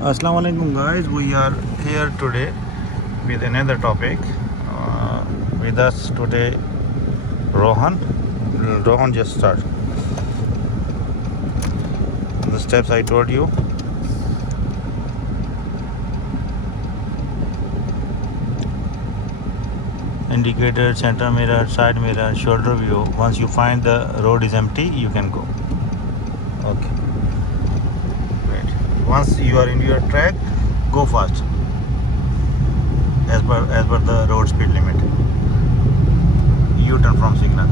Assalamu alaikum guys, we are here today with another topic. With us today Rohan. Rohan, just start. The steps I told you. Indicator, center mirror, side mirror, shoulder view. Once you find the road is empty, you can go. Okay. Great. Once you are in your track, go fast. As per the road speed limit. U-turn from signal.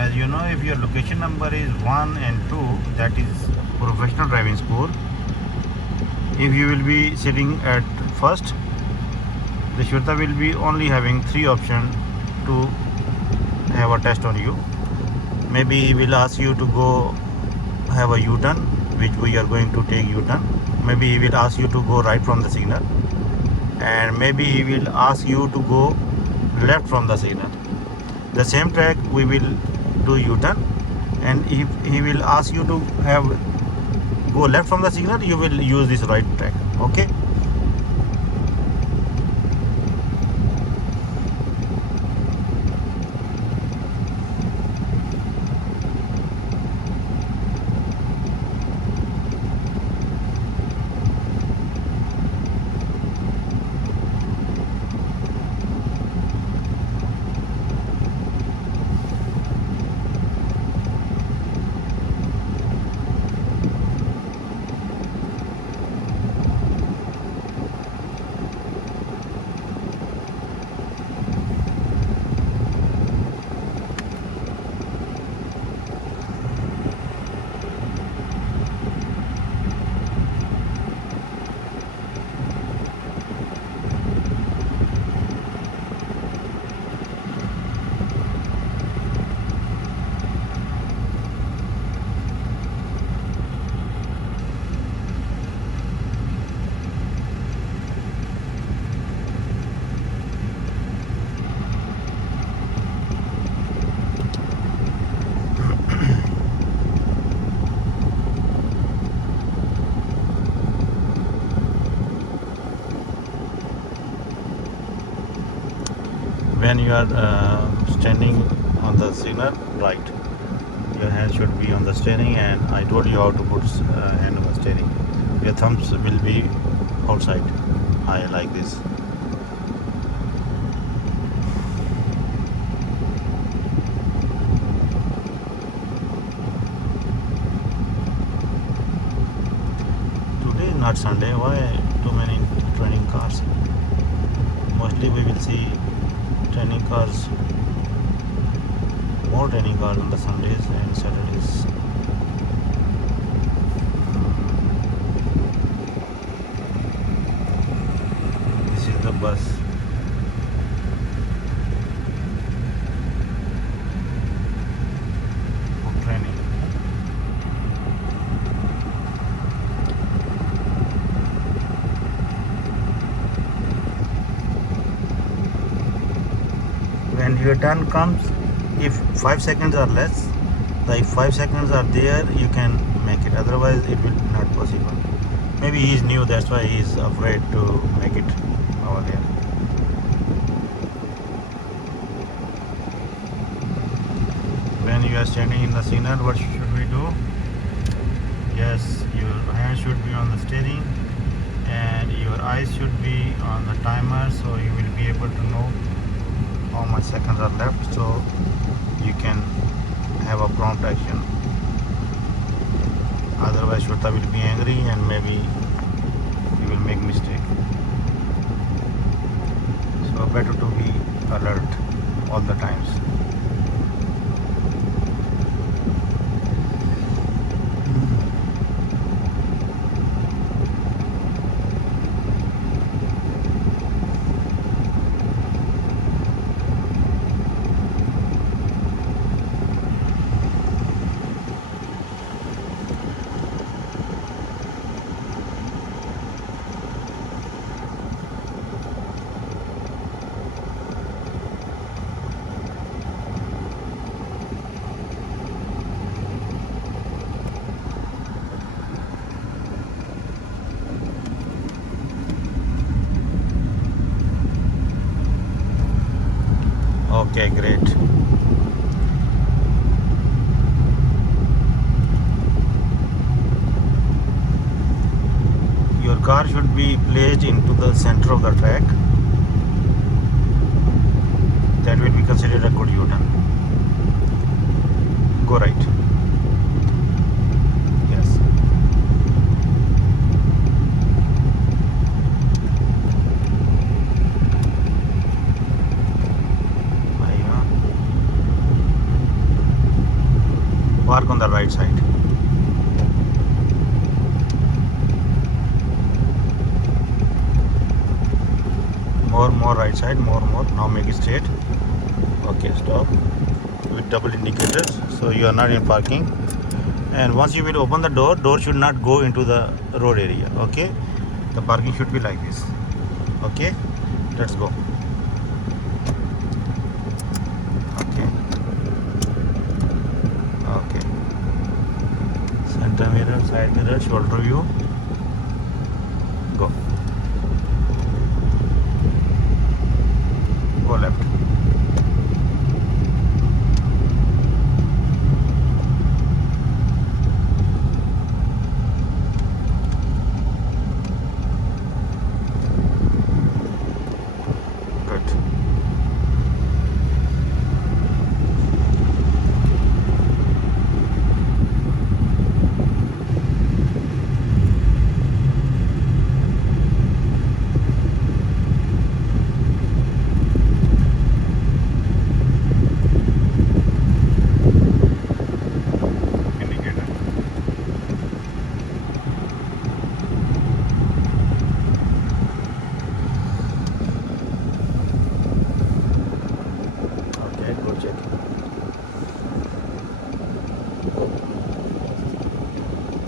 As you know, if your location number is 1 and 2, that is professional driving school. If you will be sitting at first, the Shweta will be only having 3 options to have a test on you. Maybe he will ask you to go have a U-turn, which we are going to take U-turn. Maybe he will ask you to go right from the signal, and maybe he will ask you to go left from the signal. The same track we will do U-turn, and if he will ask you to have go left from the signal, you will use this right track. Okay. When you are standing on the signal, right, your hand should be on the steering, and I told you how to put hand on the steering. Your thumbs will be outside, high like this. Today is not Sunday. Why too many training cars? Mostly we will see training cars, more training cars on the Sundays and Saturdays. This is the bus. For training. When your turn comes, if 5 seconds are less, if 5 seconds are there, you can make it. Otherwise, it will not possible. Maybe he is new, that's why he is afraid to make it over there. When you are standing in the signal, what should we do? Yes, your hand should be on the steering, and your eyes should be on the timer, so you will be able to know how much seconds are left, so you can have a prompt action. Otherwise Shweta will be angry and maybe you will make mistake. So better to be alert all the times. Okay, great. Your car should be placed into the center of the track. That will be considered a good U-turn. Go right. Yes. Park on the right side. More right side, more. Now make it straight. Okay, stop with double indicators. So you are not in parking. And once you will open the door should not go into the road area. Okay, the parking should be like this. Okay, let's go. Okay. Okay. Center mirror, side mirror, shoulder view. Go. Go left. Good. Indicator. Okay, go check.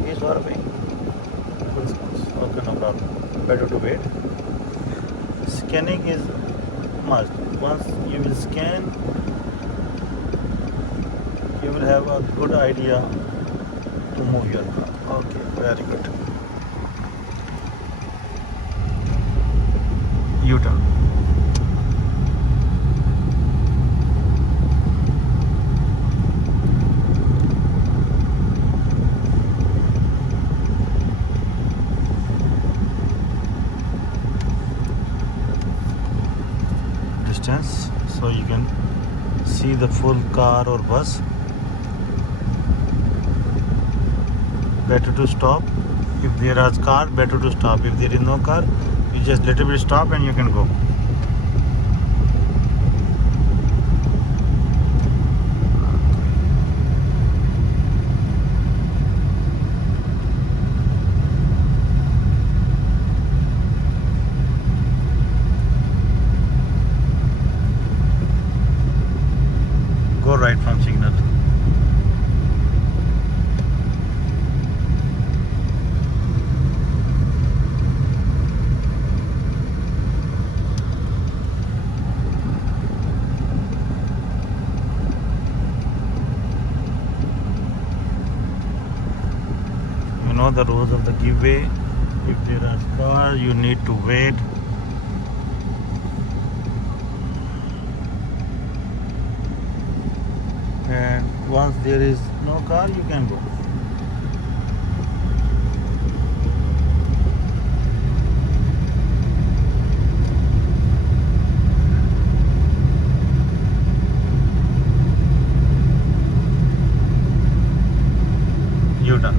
Yes, or away. Good response. Okay, no problem. Better to wait. Scanning is must. Once you will scan, you will have a good idea to move your car. Okay, very good. U-turn. Distance, so you can see the full car or bus. Better to stop. If there is car, better to stop. If there is no car, you just little bit stop and you can go. Go right from signal. You know the rules of the giveaway. If there are cars, you need to wait. And once there is no car, you can go. U-turn.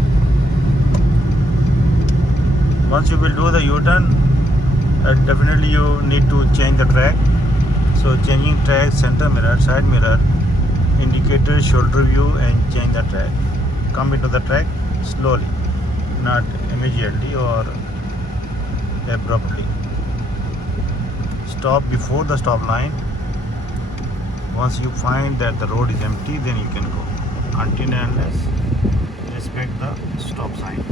Once you will do the U-turn, definitely you need to change the track. So changing track, center mirror, side mirror, indicator, shoulder view, and change the track. Come into the track slowly, not immediately or abruptly. Stop before the stop line. Once you find that the road is empty, then you can go. Until and unless respect the stop sign.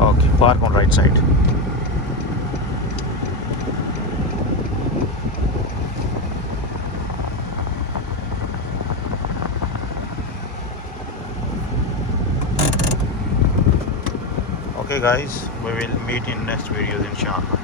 Okay, park on right side. Okay guys, we will meet in next videos inshallah.